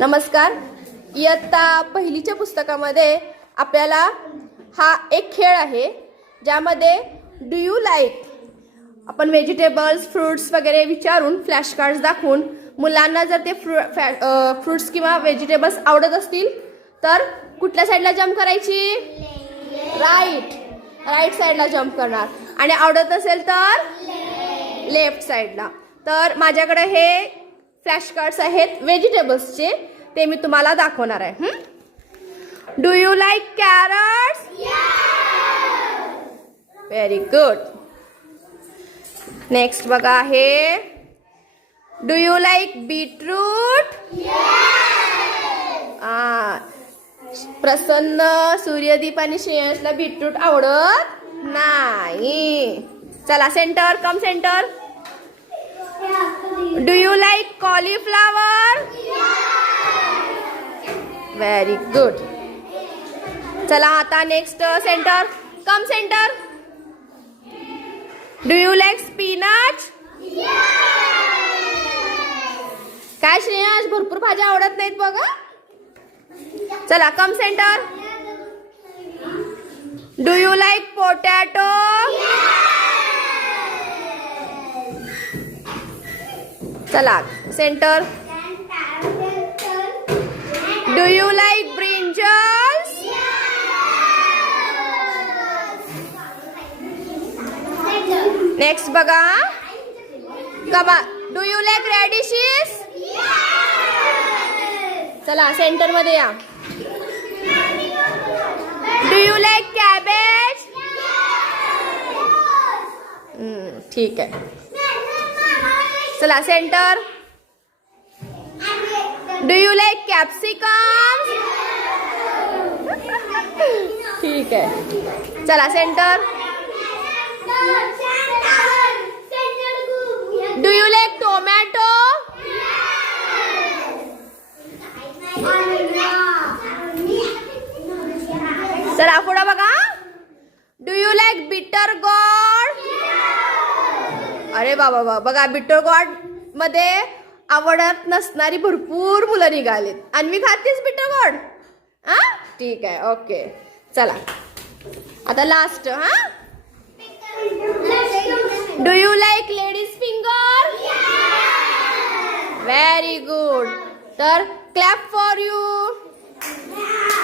नमस्कार. इयत्ता पहिलीच्या पुस्तकामध्ये आपल्याला हा एक खेळ आहे ज्यामध्ये डू यू लाईक आपण व्हेजिटेबल्स फ्रूट्स वगैरे विचारून फ्लॅश कार्ड्स दाखवून मुलांना जर ते फ्रूट्स किंवा व्हेजिटेबल्स आवडत असतील तर कुठल्या साईडला जंप करायची? राईट साईडला जंप करणार. आणि आवडत असेल तर लेफ्ट साईडला. तर माझ्याकडे हे फ्लॅश कार्ड्स आहेत व्हेजिटेबल्सचे, ते मी तुम्हाला दाखवणार आहे. Do you like carrots? Very good. Next बघा आहे do you like beetroot? Prasanna, Suryadeep आणि श्रेयसला बीटरूट आवडत नाही. चला centre, come centre. Do you like cauliflower? Very good. चला आता next centre, come centre. Do you like spinach? काय श्रेयस, भरपूर भाज्या आवडत नाहीत बघा. चला come centre. Do you like potato? चला centre. Do you like brinjals? Next बघा. कमा डू यू लाईक रॅडिशेस? चला सेंटर मध्ये या. Do you like cabbage? ठीक आहे. चला centre. Do you like capsicum? ठीक आहे. चला centre. Do you like tomato? चला पुढे बघा. Do you like bitter gourd? अरे बाबा, बघा बिटर गॉड मध्ये आवडत नसणारी भरपूर मुलं निघालीत. Anvi खातीस bitter gourd? ठीक आहे, ओके. चला आता last. Do you like ladies finger? Very good. तर क्लॅप फॉर यू.